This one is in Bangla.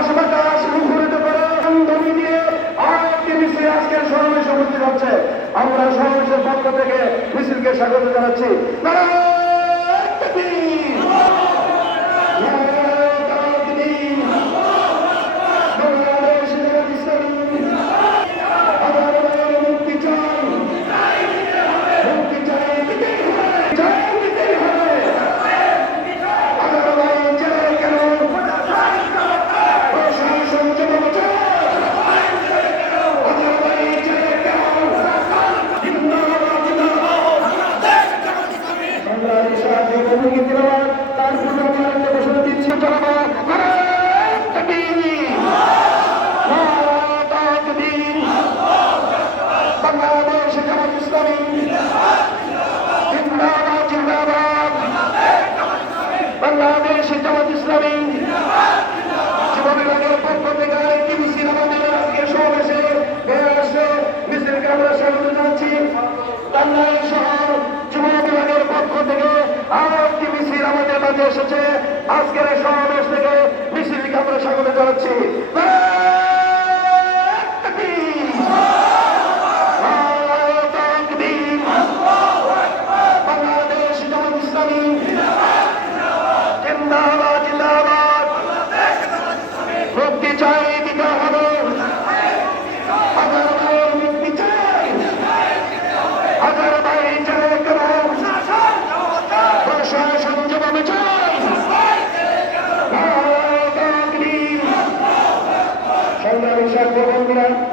আকাশ বাতাস মুখরিত করে আজকের সমাবেশে উপস্থিত হচ্ছে। আমরা সমাবেশের পক্ষ থেকে মিছিলকে স্বাগত জানাচ্ছি। ভূমিকে দিলাম তার জন্য আমি একটা বাংলাদেশ জামাত ইসলামী যুব বিভাগের পক্ষ থেকে আরেকটি মিছিল আমাদের আজকে সমাবেশে বের আসছে মিছিলকে আমরা স্বাগত জানাচ্ছি টাঙ্গাইল শহর যুব বিভাগের পক্ষ থেকে আরও একটি মিছিল আমাদের মাঝে এসেছে। আজকের সমাবেশ থেকে Cultura